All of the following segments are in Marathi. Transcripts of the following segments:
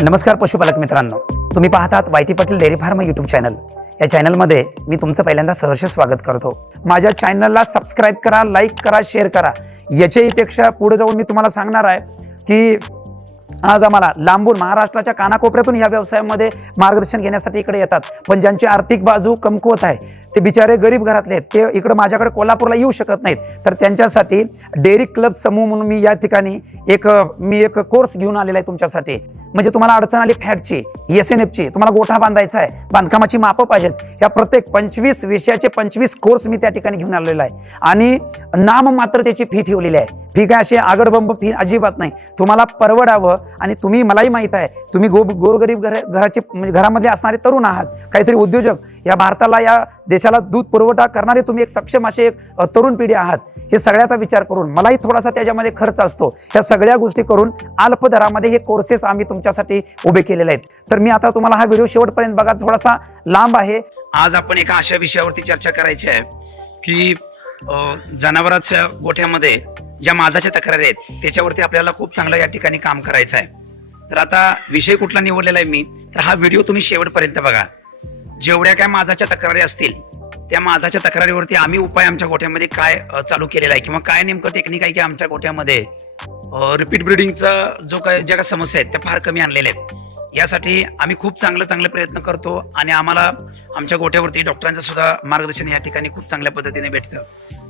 नमस्कार पशुपालक मित्रांनो, तुम्ही पाहतात Y T. Patil dairy farm YouTube channel. या चॅनलमध्ये मी तुमचं पहिल्यांदा सहर्ष स्वागत करतो. माझ्या चॅनलला सबस्क्राईब करा, लाईक करा, शेअर करा. याच्याहीपेक्षा पुढे जाऊन मी तुम्हाला सांगणार आहे की आज आम्हाला लांबून महाराष्ट्राच्या कानाकोपऱ्यातून या व्यवसायामध्ये मार्गदर्शन घेण्यासाठी इकडे येतात. पण ज्यांची आर्थिक बाजू कमकुवत आहे, ते बिचारे गरीब घरातले आहेत, ते इकडे माझ्याकडे कोल्हापूरला येऊ शकत नाहीत. तर त्यांच्यासाठी डेअरी क्लब समूह म्हणून मी या ठिकाणी एक कोर्स घेऊन आलेला आहे तुमच्यासाठी. म्हणजे तुम्हाला अडचण आली फॅटची, SNFची, तुम्हाला गोठा बांधायचा आहे, बांधकामाची मापं पाहिजेत, या प्रत्येक 25 विषयाचे 25 कोर्स मी त्या ठिकाणी घेऊन आलेला आहे. आणि नाम मात्र त्याची फी ठेवलेली आहे. फी काय अशी आगडबंब फी अजिबात नाही. तुम्हाला परवडावं. आणि तुम्ही, मलाही माहित आहे, तुम्ही गोरगरीब घराचे म्हणजे घरामध्ये असणारे तरुण आहात, काहीतरी उद्योजक, या भारताला, या देशाला दूध पुरवठा करणारे तुम्ही एक सक्षम असे एक तरुण पिढी आहात. हे सगळ्याचा विचार करून मलाही थोडासा त्याच्यामध्ये खर्च असतो. ह्या सगळ्या गोष्टी करून अल्प दरामध्ये हे कोर्सेस आम्ही तुमच्यासाठी उभे केलेले आहेत. तर मी आता तुम्हाला हा व्हिडिओ शेवटपर्यंत बघा, थोडासा लांब आहे. आज आपण एका अशा विषयावरती चर्चा करायची आहे की जनावरांच्या गोठ्यामध्ये ज्या माझाच्या तक्रारी आहेत त्याच्यावरती आपल्याला खूप चांगलं या ठिकाणी काम करायचं आहे. तर आता विषय कुठला निवडलेला आहे मी, तर हा व्हिडिओ तुम्ही शेवटपर्यंत बघा. जेवढ्या काय माझाच्या तक्रारी असतील त्या माझाच्या तक्रारीवरती आम्ही उपाय आमच्या गोठ्यामध्ये काय चालू केलेला आहे, किंवा काय नेमकं टेक्निक आहे की आमच्या गोठ्यामध्ये रिपीट ब्रीडिंगचा ज्या काय समस्या आहेत त्या फार कमी आणलेल्या आहेत. यासाठी आम्ही खूप चांगले प्रयत्न करतो आणि आम्हाला आमच्या गोठ्यावरती डॉक्टरांचं सुद्धा मार्गदर्शन या ठिकाणी खूप चांगल्या पद्धतीने भेटतं.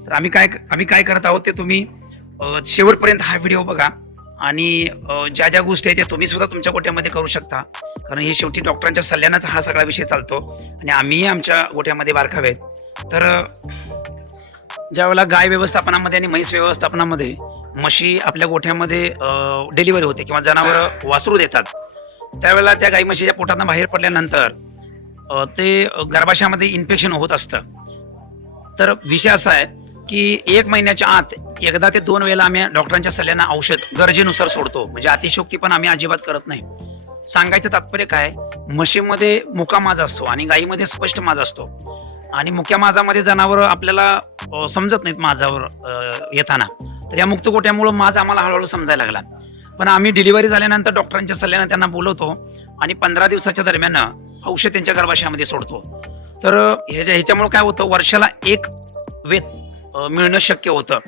तर आम्ही काय करत आहोत ते तुम्ही शेवटपर्यंत हा व्हिडिओ बघा. आणि ज्या ज्या गोष्टी आहेत त्या तुम्ही सुद्धा तुमच्या गोठ्यामध्ये करू शकता, कारण हे शेवटी डॉक्टरांच्या सल्ल्यानेच हा सगळा विषय चालतो. आणि आम्हीही आमच्या गोठ्यामध्ये बारकावे आहेत. तर ज्यावेळेला गाय व्यवस्थापनामध्ये आणि म्हैस व्यवस्थापनामध्ये म्हशी आपल्या गोठ्यामध्ये डिलिव्हरी होते किंवा जनावर वासरू देतात, त्यावेळेला त्या गाई म्हशीच्या पोटातून बाहेर पडल्यानंतर ते गर्भाशयामध्ये इन्फेक्शन होत असतं. तर विषय असा आहे की 1 महिन्याच्या आत एकदा ते 2 वेळेला आम्ही डॉक्टरांच्या सल्ल्यानं औषध गरजेनुसार सोडतो. म्हणजे अतिशयोक्ती पण आम्ही अजिबात करत नाही. सांगायचं तात्पर्य काय, म्हशीमध्ये मुका माज असतो आणि गायीमध्ये स्पष्ट माज असतो. आणि मुक्या माजामध्ये जनावर आपल्याला समजत नाहीत माजावर येताना. तर या मुक्त गोट्यामुळे माज आम्हाला हळूहळू समजायला लागला. पण आम्ही डिलिव्हरी झाल्यानंतर डॉक्टरांच्या सल्ल्यानं त्यांना बोलवतो आणि 15 दिवसाच्या दरम्यान औषध त्यांच्या गर्भाशयामध्ये सोडतो. तर ह्याच्यामुळे काय होतं, वर्षाला 1 वेत मिळणं शक्य होतं.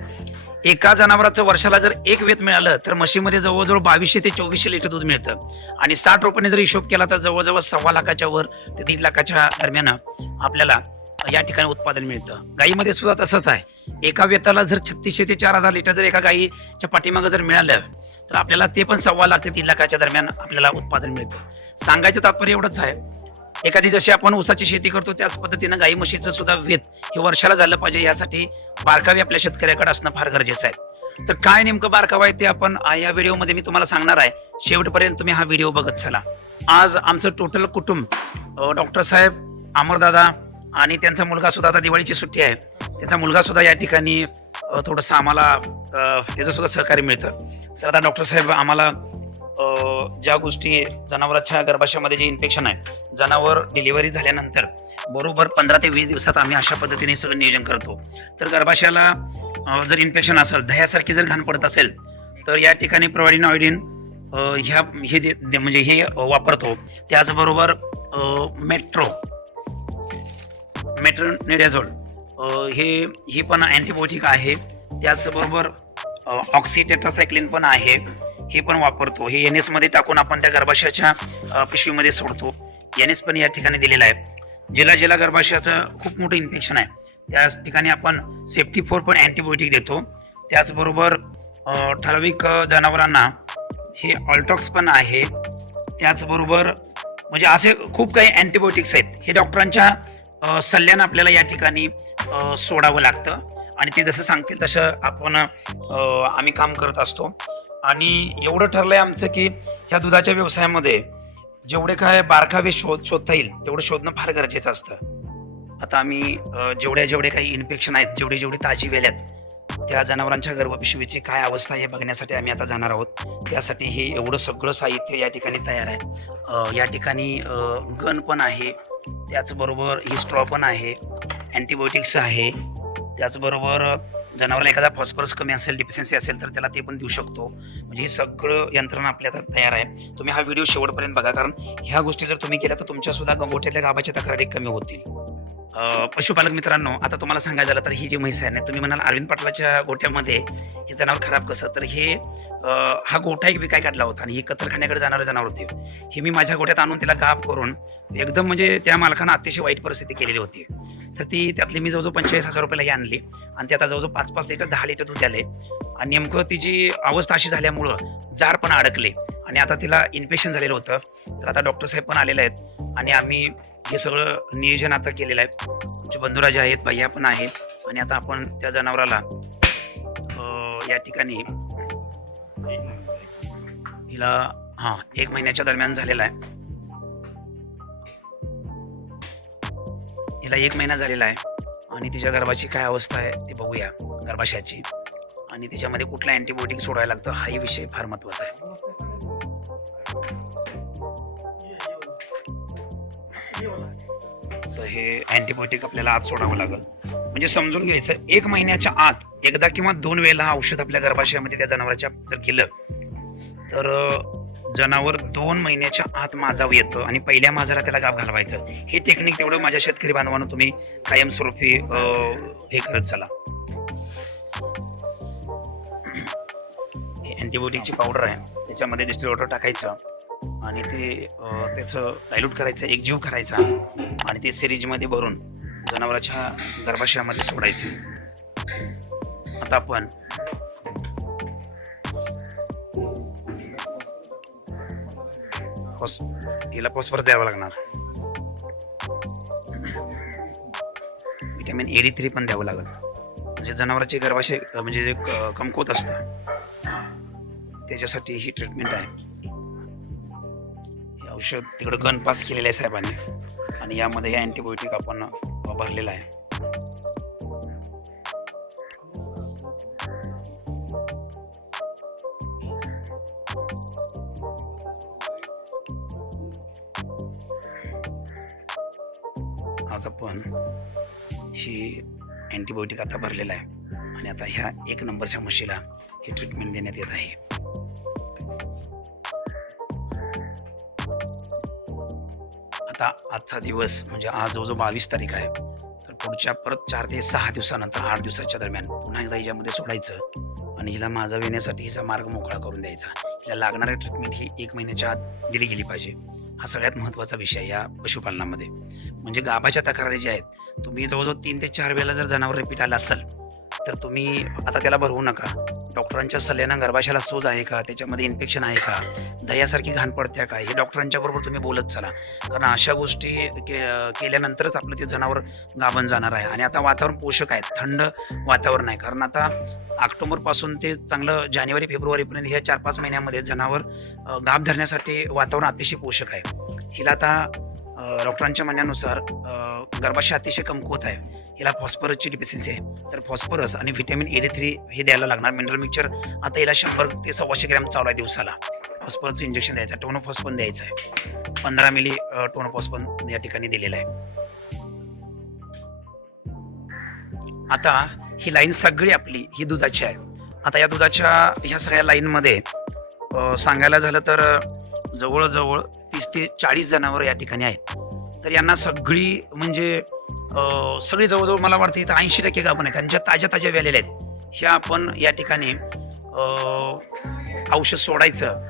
एका जनावराचं वर्षाला जर 1 वेत मिळालं तर म्हशीमध्ये जवळजवळ 2200 ते 2400 लिटर दूध मिळतं. आणि 60 रुपयाने जर हिशोब केला तर जवळजवळ 1.25 लाखाच्या वर ते 1.5 लाखाच्या दरम्यान आपल्याला या ठिकाणी उत्पादन मिळतं. गाईमध्ये सुद्धा तसंच आहे. एका वेताला जर 3600 ते 4000 लिटर जर एका गाईच्या पाठीमागं जर मिळालं तर आपल्याला ते पण 1.25 लाख ते 3 लाखाच्या दरम्यान आपल्याला उत्पादन मिळतं. सांगायचं तात्पर्य एवढंच आहे, एखादी जशी आपण ऊसाची शेती करतो त्याच पद्धतीनं गाई म्हशीचं सुद्धा वेत हे वर्षाला झालं पाहिजे. यासाठी बारकावे आपल्या शेतकऱ्याकडे असणं फार गरजेचं आहे. तर काय नेमकं बारकावा आहे ते आपण या व्हिडिओमध्ये मी तुम्हाला सांगणार आहे. शेवटपर्यंत तुम्ही हा व्हिडिओ बघत चला. आज आमचं टोटल कुटुंब, डॉक्टर साहेब, अमरदादा आणि त्यांचा मुलगा सुद्धा, आता दिवाळीची सुट्टी आहे, त्याचा मुलगा सुद्धा या ठिकाणी थोडंसं आम्हाला त्याचं सुद्धा सहकार्य मिळतं. तर आता डॉक्टर साहेब आम्हाला ज्या गोष्टी जनावरांच्या गर्भाशयामध्ये जे इन्फेक्शन आहे, जनावर डिलिव्हरी झाल्यानंतर बरोबर 15 ते 20 दिवसात आम्ही अशा पद्धतीने सगळं नियोजन करतो. तर गर्भाशयाला जर इन्फेक्शन असेल, दह्यासारखी जर घाण पडत असेल, तर या ठिकाणी प्रोव्हायडिन आयोडीन हे वापरतो. त्याचबरोबर मेट्रोनिडाझोल ही पण अँटीबायोटिक आहे. त्याचबरोबर ऑक्सिटेट्रासायक्लिन पण आहे, हे पण वापरतो. हे NS मध्ये टाकून आपण त्या गर्भाशयाच्या पिशवीमध्ये सोडतो. NS पण या ठिकाणी दिलेला आहे. ज्याला गर्भाशयाचं खूप मोठं इन्फेक्शन आहे त्याच ठिकाणी आपण सेफ्टी 4 पण अँटीबायोटिक देतो. त्याचबरोबर ठराविक जनावरांना हे ऑल्टॉक्स पण आहे. त्याचबरोबर म्हणजे असे खूप काही अँटीबायोटिक्स आहेत. हे डॉक्टरांच्या सल्ल्यानं आपल्याला या ठिकाणी सोडावं लागतं आणि ते जसं सांगतील तसं आम्ही काम करत असतो. आणि एवढं ठरलंय आमचं की ह्या दुधाच्या व्यवसायामध्ये जेवढे काय बारकावे शोधता येईल तेवढं शोधणं फार गरजेचं असतं. आता आम्ही जेवढे काही इन्फेक्शन आहेत, जेवढे ताजी वेल्यात त्या जनावरांच्या गर्भपिशवीची काय अवस्था हे बघण्यासाठी आम्ही आता जाणार आहोत. त्यासाठी हे एवढं सगळं साहित्य या ठिकाणी तयार आहे. या ठिकाणी गन पण आहे, त्याचबरोबर ही स्ट्रॉ पण आहे, अँटीबायोटिक्स आहे, त्याचबरोबर जनावराला एखादा फॉस्फरस कमी असेल, डिफिशियन्सी असेल तर त्याला ते पण देऊ शकतो. म्हणजे हे सगळं यंत्रणा आपल्या आता तयार आहे. तुम्ही हा व्हिडिओ शेवटपर्यंत बघा, कारण ह्या गोष्टी जर तुम्ही केल्या तर तुमच्यासुद्धा गोठ्यातल्या गाभाच्या तक्रारी कमी होतील. पशुपालक मित्रांनो, आता तुम्हाला सांगायचं झालं तर ही जी म्हैस आहे ना, तुम्ही म्हणाल अरविंद पाटलाच्या गोठ्यामध्ये हे जनावर खराब कसं? तर हे हा गोठा एक विकाय काढला होता आणि ही कत्तलखान्याकडे जाणारं जनावर होते. हे मी माझ्या गोठ्यात आणून तिला गाभ करून एकदम म्हणजे त्या मालकानं अतिशय वाईट परिस्थिती केलेली होती. तर ती त्यातली मी जवळजवळ 45,000 रुपयाला ही आणली आणि ती आता जवळजवळ 5-5 लिटर 10 लिटर दूध आले आणि नेमकं तिची अवस्था अशी झाल्यामुळं जार पण अडकले आणि आता तिला इन्फेक्शन झालेलं होतं. तर आता डॉक्टर साहेब पण आलेले आहेत आणि आम्ही हे सगळं नियोजन आता केलेलं आहे. आमचे बंधुराजे आहेत, भैया पण आहे आणि आता आपण त्या जनावराला या ठिकाणी हिला 1 महिन्याच्या दरम्यान झालेला आहे. हिला 1 महिना झालेला आहे आणि तिच्या गर्भाची काय अवस्था आहे ते बघूया, गर्भाशयाची, आणि त्याच्यामध्ये कुठला अँटीबायोटिक सोडायला लागतं हाही विषय फार महत्त्वाचा आहे. तर हे अँटीबायोटिक आपल्याला आत सोडावं लागेल. म्हणजे समजून घ्यायचं 1 महिन्याच्या आत एकदा किंवा 2 वेळेला हा औषध आपल्या गर्भाशयामध्ये त्या जनावराच्या जर गेलं तर जनावर 2 महिन्याच्या आत माजावं येतं आणि पहिल्या माजाला त्याला गाभ घालवायचं. हे टेक्निक तेवढं माझ्या शेतकरी बांधवांना तुम्ही कायमस्वरूपी हे करत चला. हे अँटीबायोटिकची पावडर आहे, त्याच्यामध्ये डिस्टिल वॉटर टाकायचं आणि ते त्याचं डायल्यूट करायचं, एकजीव करायचा आणि ते सिरीजमध्ये भरून जनावराच्या गर्भाशयामध्ये सोडायचं. आता आपण हिला फॉस्फरस द्यावं लागणार, व्हिटॅमिन A3 पण द्यावं लागेल. म्हणजे जनावराचे गर्भाशय म्हणजे जे कमकुवत असतं त्याच्यासाठी ही ट्रीटमेंट आहे. हे औषध तिकडं गन पास केलेलं आहे साहेबांनी आणि यामध्ये हे अँटीबायोटिक आपण भरलेलं आहे. आज आपण ही अँटीबायोटिक आता भरलेला आहे आणि आता ह्या 1 नंबरच्या म्हशीला ही ट्रीटमेंट देण्यात येत आहे. आता आजचा दिवस म्हणजे आज जवळजवळ 22 तारीख आहे. तर पुढच्या परत 4 ते 6 दिवसानंतर 8 दिवसाच्या दरम्यान पुन्हा एकदा हिच्यामध्ये सोडायचं आणि हिला माजाव येण्यासाठी हिचा मार्ग मोकळा करून द्यायचा. हिला लागणारी ट्रीटमेंट ही 1 महिन्याच्या आत दिली गेली पाहिजे. हा सगळ्यात महत्त्वाचा विषय या पशुपालनामध्ये. म्हणजे गाभाच्या तक्रारी ज्या आहेत, तुम्ही जवळजवळ 3 ते 4 वेळेला जर जनावर रिपीट आलं असेल तर तुम्ही आता त्याला भरवू नका. डॉक्टरांच्या सल्ल्यानं गर्भाशयाला सूज आहे का, त्याच्यामध्ये इन्फेक्शन आहे का, दह्यासारखी घाण पडत्या का, हे डॉक्टरांच्या बरोबर तुम्ही बोलत चला. कारण अशा गोष्टी केल्यानंतरच आपलं ते जनावर गाभण जाणार आहे. आणि आता वातावरण पोषक आहे, थंड वातावरण आहे. कारण आता ऑक्टोबरपासून ते चांगलं जानेवारी फेब्रुवारीपर्यंत ह्या 4-5 महिन्यामध्ये जनावर गाभ धरण्यासाठी वातावरण अतिशय पोषक आहे. हिला आता डॉक्टरांच्या म्हणण्यानुसार गर्भाशय अतिशय कमकुवत आहे, हिला फॉस्फरसची डिफिशियन्सी आहे. तर फॉस्फरस आणि व्हिटॅमिन A3 हे द्यायला लागणार. मिनरल मिक्सचर आता हिला 100 ते 125 ग्रॅम चालू आहे दिवसाला. फॉस्फरसचं इंजेक्शन द्यायचं, टोनोफॉस पण द्यायचं आहे. 15 मिली टोनोफॉस पण या ठिकाणी दिलेला आहे. आता ही लाईन सगळी आपली ही दुधाची आहे. आता या दुधाच्या ह्या सगळ्या लाईनमध्ये सांगायला झालं तर जवळजवळ 30 ते 40 जनावरं या ठिकाणी आहेत. तर यांना सगळी म्हणजे सगळी जवळजवळ मला वाटतं इथं 80% गाभण आहेत. त्यांच्या ताज्या व्यालेल्या आहेत. ह्या आपण या ठिकाणी औषध सोडायचं.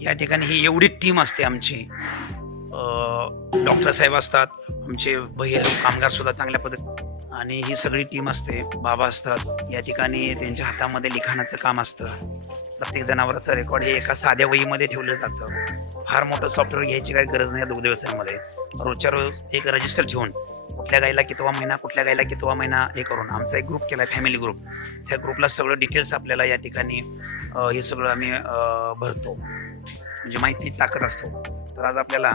या ठिकाणी ही एवढी टीम असते आमची. डॉक्टर साहेब असतात, आमचे बैल कामगारसुद्धा चांगल्या पद्धतीत आणि ही सगळी टीम असते. बाबा असतात या ठिकाणी, त्यांच्या हातामध्ये लिखाणाचं काम असतं. प्रत्येक जनावराचं रेकॉर्ड हे एका साध्या वहीमध्ये ठेवलं जातं. फार मोठं सॉफ्टवेअर घ्यायची काही गरज नाही. दुग्ध व्यवसायामध्ये रोजच्या रोज एक रजिस्टर ठेवून कुठल्या गाईला कितवा महिना, कुठल्या गाईला कितवा महिना हे करून आमचा एक ग्रुप केला आहे, फॅमिली ग्रुप. त्या ग्रुपला सगळं डिटेल्स आपल्याला या ठिकाणी हे सगळं आम्ही भरतो, म्हणजे माहिती टाकत असतो. तर आज आपल्याला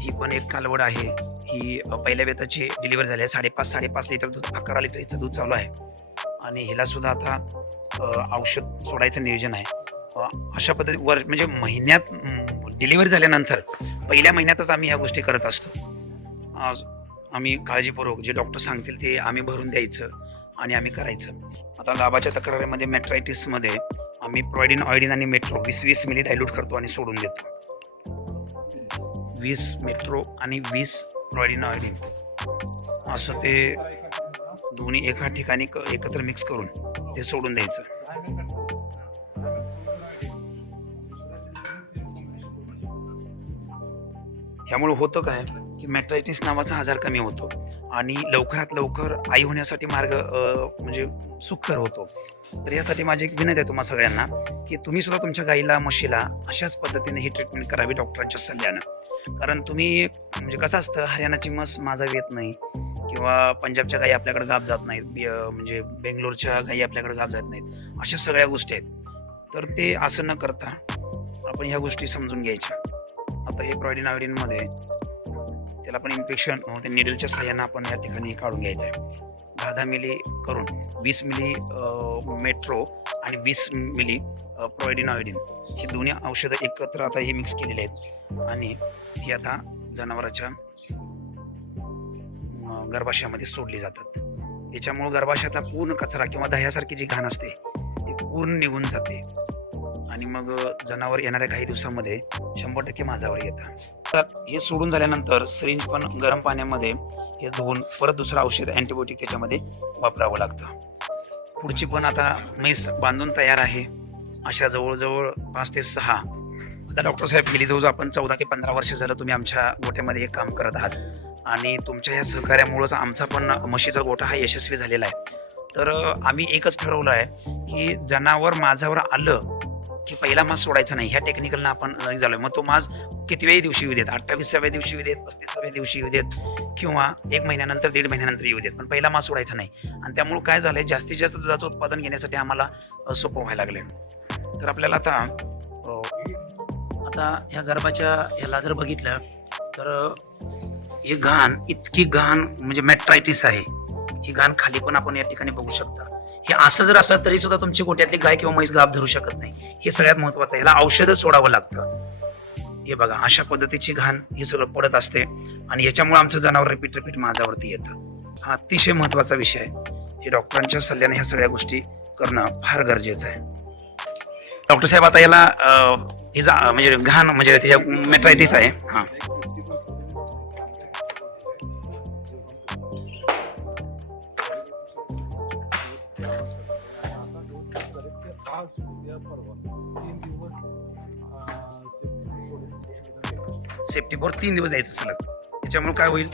ही पण एक कालवड आहे. ही पहिल्या वेताची डिलिव्हरी झाली आहे. 5.5 लिटर दूध, 11 लिटरचं दूध चालू आहे आणि हिला सुद्धा आता औषध सोडायचं नियोजन आहे. अशा पद्धती म्हणजे महिन्यात डिलिव्हरी झाल्यानंतर पहिल्या महिन्यातच आम्ही ह्या गोष्टी करत असतो. आज आम्ही काळजीपूर्वक जे डॉक्टर सांगतील ते आम्ही भरून द्यायचं आणि आम्ही करायचं. आता गाबाच्या तक्रारीमध्ये मेट्रायटिसमध्ये आम्ही प्रोइडिन ऑइडिन आणि मेट्रो 20-20 मिली डायल्यूट करतो आणि सोडून देतो. 20 मेट्रो आणि 20 प्रोइडिन ऑइडिन असं ते दोन्ही एका ठिकाणी एकत्र मिक्स करून ते सोडून द्यायचं. ह्यामुळे होतं काय की मेट्रायटिस नावाचा आजार कमी होतो आणि लवकरात लवकर आई होण्यासाठी मार्ग म्हणजे सुखकर होतो. तर यासाठी माझी एक विनंती आहे तुम्हा सगळ्यांना की तुम्ही सुद्धा तुमच्या गाईला म्हशीला अशाच पद्धतीने ही ट्रीटमेंट करावी डॉक्टरांच्या सल्ल्यानं. कारण तुम्ही म्हणजे कसं असतं, हरियाणाची म्हस माझा येत नाही किंवा पंजाबच्या गाई आपल्याकडे गाब जात नाहीत, म्हणजे बेंगलोरच्या गाई आपल्याकडे गाब जात नाहीत, अशा सगळ्या गोष्टी आहेत. तर ते असं न करता आपण ह्या गोष्टी समजून घ्यायच्या. आता हे प्रोइडिन आयोडीनमध्ये त्याला पण इन्फेक्शन ते निडलच्या सहाय्यानं आपण या ठिकाणी काढून घ्यायचं आहे. 10-10 मिली करून 20 मिली मेट्रो आणि 20 मिली प्रोइडिन आयोडीन ही दोन्ही औषधं एकत्र आता हे मिक्स केलेले आहेत आणि ही आता जनावराच्या गर्भाशयामध्ये सोडली जातात. याच्यामुळं गर्भाशयातला पूर्ण कचरा किंवा दह्यासारखी जी घाण असते ती पूर्ण निघून जाते आणि मग जनावर येणाऱ्या काही दिवसामध्ये 100% माझ्यावर येतात. तर हे सोडून झाल्यानंतर सिरिंज पण गरम पाण्यामध्ये हे धुवून परत दुसरं औषध अँटीबायोटिक त्याच्यामध्ये वापरावं लागतं. पुढची पण आता म्हैस बांधून तयार आहे. अशा जवळजवळ 5 ते 6 आता डॉक्टर साहेब गेली जवळजवळ आपण 14 ते 15 वर्ष झालं तुम्ही आमच्या गोट्यामध्ये हे काम करत आहात आणि तुमच्या ह्या सहकार्यामुळंच आमचा पण म्हशीचा गोठा हा यशस्वी झालेला आहे. तर आम्ही एकच ठरवलं आहे की जनावर माझ्यावर आलं की पहिला मास सोडायचा नाही. ह्या टेक्निकलनं आपण झालोय. मग तो मास कितव्याही दिवशी येऊ देत, 28व्या दिवशी येऊ देत, 35व्या दिवशी येऊ देत किंवा 1 महिन्यानंतर 1.5 महिन्यानंतर येऊ देत, पण पहिला मास सोडायचा नाही. आणि त्यामुळे काय झालंय, जास्तीत जास्त दुधाचं उत्पादन घेण्यासाठी आम्हाला सोपं व्हायला लागले. तर आपल्याला आता ह्या गर्भाच्या ह्याला जर बघितलं तर हे घाण इतकी घाण म्हणजे मेट्रायटिस आहे. ही घाण खाली पण आपण या ठिकाणी बघू शकता. हे असं जर असलं तरी सुद्धा तुमची गोट्यातली गाय किंवा म्हैस गाभ धरू शकत नाही. हे सगळ्यात महत्वाचं आहे. याला औषधं सोडावं लागतं. हे बघा अशा पद्धतीची घाण हे सगळं पडत असते आणि याच्यामुळे आमचं जनावर रिपीट माझ्यावरती येतं. हा अतिशय महत्वाचा विषय आहे. हे डॉक्टरांच्या सल्ल्याने ह्या सगळ्या गोष्टी करणं फार गरजेचं आहे. डॉक्टर साहेब आता याला म्हणजे घाण म्हणजे त्याच्या मेट्रायटिस आहे. हा सेफ्टी फॉर 3 दिवस द्यायचं सलग. त्याच्यामुळे काय होईल,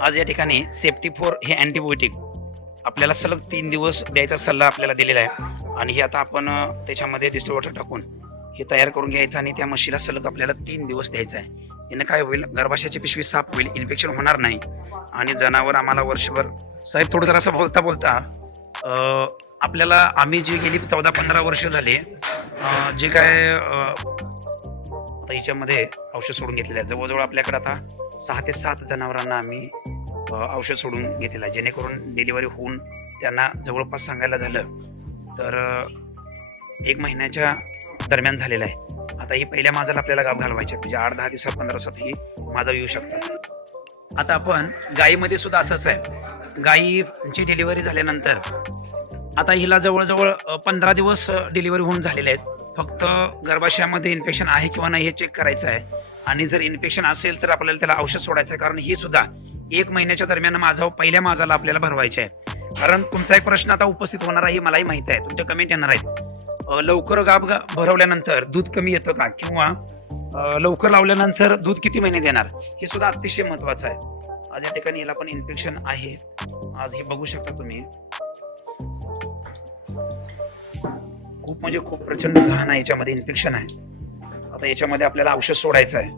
आज या ठिकाणी सेफ्टी फॉर हे अँटीबायोटिक आपल्याला सलग 3 दिवस द्यायचा सल्ला आपल्याला दिलेला आहे आणि हे आता आपण त्याच्यामध्ये डिस्टिल वॉटर टाकून हे तयार करून घ्यायचं आणि त्या म्हशीला सलग आपल्याला 3 दिवस द्यायचा आहे. यानं काय होईल, गर्भाशयाची पिशवी साफ होईल, इन्फेक्शन होणार नाही आणि जनावर आम्हाला वर्षभर. साहेब थोडं जरा असं बोलता आपल्याला आम्ही जी गेली 14-15 वर्ष झाली जे काय आता हिच्यामध्ये औषध सोडून घेतलेलं आहे. जवळजवळ आपल्याकडे आता 6 ते 7 जनावरांना आम्ही औषध सोडून घेतलेलं आहे, जेणेकरून डिलिव्हरी होऊन त्यांना जवळपास सांगायला झालं तर 1 महिन्याच्या दरम्यान झालेलं आहे. आता ही पहिल्या माझाला आपल्याला गाभ घालवायच्या, म्हणजे 8-10 दिवसात 15 दिवसात ही माझा येऊ शकतात. आता आपण गायीमध्ये सुद्धा असंच आहे. गायीची डिलिव्हरी झाल्यानंतर आता हिला जवळजवळ 15 दिवस डिलिव्हरी होऊन झालेले आहेत. फक्त गर्भाशयामध्ये इन्फेक्शन आहे किंवा नाही हे चेक करायचं आहे आणि जर इन्फेक्शन असेल तर आपल्याला त्याला औषध सोडायचं आहे. कारण ही सुद्धा 1 महिन्याच्या दरम्यान पहिल्या माझाला आपल्याला भरवायचे आहे. कारण तुमचा एक प्रश्न आता उपस्थित होणार आहे, मलाही माहिती आहे, तुमच्या कमेंट येणार आहेत. लवकर गाभ भरवल्यानंतर दूध कमी येतं का किंवा लवकर लावल्यानंतर दूध किती महिने देणार, हे सुद्धा अतिशय महत्वाचं आहे. आज या ठिकाणी याला पण इन्फेक्शन आहे. आज हे बघू शकता तुम्ही, खूप म्हणजे खूप प्रचंड घाण आहे, याच्यामध्ये इन्फेक्शन आहे. आता याच्यामध्ये आपल्याला औषध सोडायचं आहे.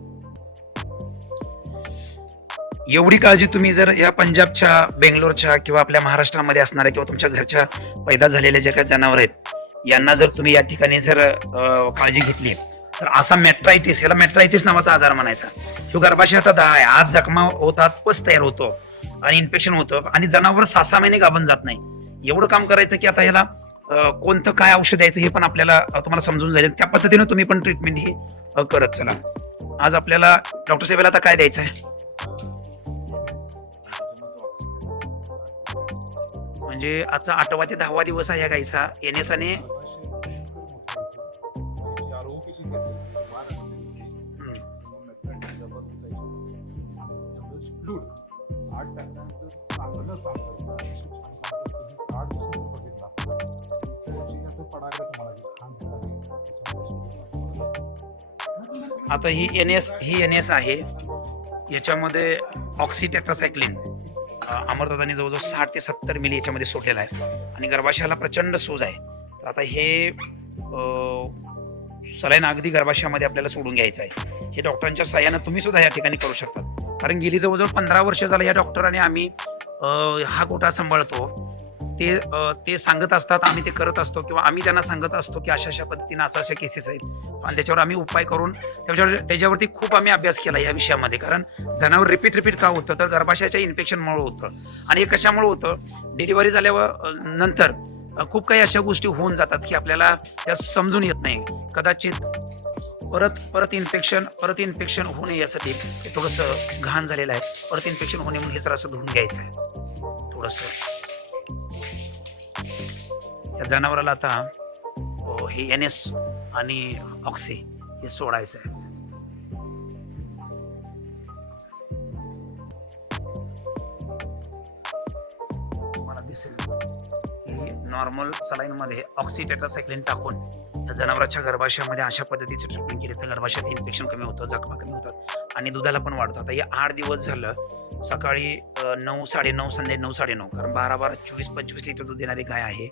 एवढी काळजी तुम्ही जर या पंजाबच्या, बेंगलोरच्या किंवा आपल्या महाराष्ट्रामध्ये असणाऱ्या किंवा तुमच्या घरच्या पैदा झालेल्या ज्या काही जनावर आहेत यांना जर तुम्ही या ठिकाणी जर काळजी घेतली तर असा मेट्रायटिस, याला मेट्रायटिस नावाचा आजार म्हणायचा, तो गर्भाशयाचा दाह आहे. आज जखमा होतात, पस तयार होतो आणि इन्फेक्शन होतं आणि जनावर 6-6 महिने गाभण जात नाही. एवढं काम करायचं की आता ह्याला कोणतं काय औषध द्यायचं हे पण आपल्याला तुम्हाला समजून जाईल. त्या पद्धतीने तुम्ही पण ट्रीटमेंट ही करत चला. आज आपल्याला डॉक्टर साहेबाला आता काय द्यायचं आहे? म्हणजे आजचा 8वा ते 10वा दिवस आहे या गाईचा. एनएसने आता ही एन एस आहे. याच्यामध्ये ऑक्सिटेट्रासायक्लिन अमरदादांनी जवळजवळ 60 ते 70 मिली याच्यामध्ये सोडलेला आहे आणि गर्भाशयाला प्रचंड सूज आहे. तर आता हे सलाईन अगदी गर्भाशयामध्ये आपल्याला सोडून घ्यायचं आहे. हे डॉक्टरांच्या सहाय्यानं तुम्ही सुद्धा या ठिकाणी करू शकता. कारण गेली जवळजवळ 15 वर्ष झालं या डॉक्टरांनी आम्ही हा गोटा सांभाळतो. ते सांगत असतात, आम्ही ते करत असतो किंवा आम्ही त्यांना सांगत असतो की अशा पद्धतीनं अशा केसेस आहेत आणि त्याच्यावर आम्ही उपाय करून त्याच्यावरती खूप आम्ही अभ्यास केला या विषयामध्ये. कारण जनावर रिपीट का होतं तर गर्भाशयाच्या इन्फेक्शनमुळे होतं. आणि हे कशामुळे होतं, डिलिव्हरी झाल्यावर नंतर खूप काही अशा गोष्टी होऊन जातात की आपल्याला त्या समजून येत नाही. कदाचित परत इन्फेक्शन होऊ नये यासाठी हे थोडंसं घाण झालेलं आहे. परत इन्फेक्शन होऊ नये म्हणून हे जरा असं धुवून घ्यायचं आहे थोडंसं. या जनावराला आता हे एनएस आणि ऑक्सी हे सोडायचं आहे. मला दिसेल की नॉर्मल सलाईनमध्ये ऑक्सिटेट्रासायक्लिन टाकून या जनावराच्या गर्भाशयामध्ये अशा पद्धतीचे ट्रीटमेंट केले तर गर्भाशयात इन्फेक्शन कमी होतं, जखमा कमी होतात आणि दुधाला पण वाढतात. आता हे 8 दिवस झालं. सकाळी 9, 9:30, संध्याकाळी 9, 9:30. कारण 12, 24, 25 लिटर दूध देणारी गाय आहे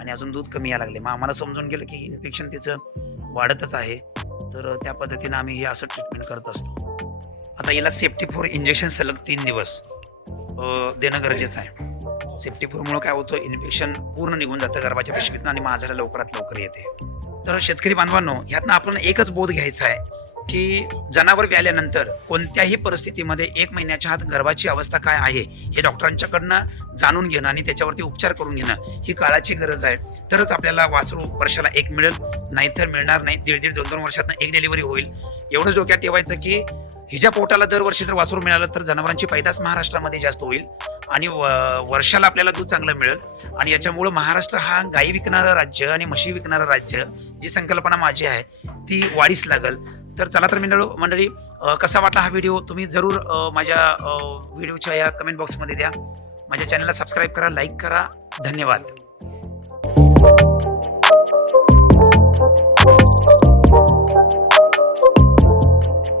आणि अजून दूध कमी यायला लागले. मग आम्हाला समजून गेलं की इन्फेक्शन तिचं वाढतच आहे. तर त्या पद्धतीनं आम्ही हे असं ट्रीटमेंट करत असतो. आता याला सेफ्टी फोर इंजेक्शन सलग 3 दिवस देणं गरजेचं आहे. सेफ्टी फोरमुळे काय होतं, इन्फेक्शन पूर्ण निघून जातं गर्भाच्या पिशवीतनं आणि माझ्याला लवकरात लवकर येते. तर शेतकरी बांधवांनो, ह्यातनं आपण एकच बोध घ्यायचा आहे की जनावर व्याल्यानंतर कोणत्याही परिस्थितीमध्ये 1 महिन्याच्या आत गर्भाची अवस्था काय आहे हे डॉक्टरांच्याकडनं जाणून घेणं आणि त्याच्यावरती उपचार करून घेणं ही काळाची गरज आहे. तरच आपल्याला वासरू वर्षाला 1 मिळेल, नाहीतर मिळणार नाही. 1.5, 2 वर्षातनं 1 डिलिव्हरी होईल. एवढंच डोक्यात ठेवायचं की हिच्या पोटाला दरवर्षी जर वासरू मिळालं तर जनावरांची पैदास महाराष्ट्रामध्ये जास्त होईल आणि वर्षाला आपल्याला दूध चांगलं मिळेल. आणि याच्यामुळं महाराष्ट्र हा गाई विकणारं राज्य आणि म्हशी विकणारं राज्य, जी संकल्पना माझी आहे ती वाढीस लागल. तर चला तर मंडळी, कसा वाटला हा व्हिडिओ तुम्ही जरूर माझ्या व्हिडिओच्या या कमेंट बॉक्समध्ये द्या. माझ्या चॅनलला सबस्क्राईब करा, लाईक करा. धन्यवाद.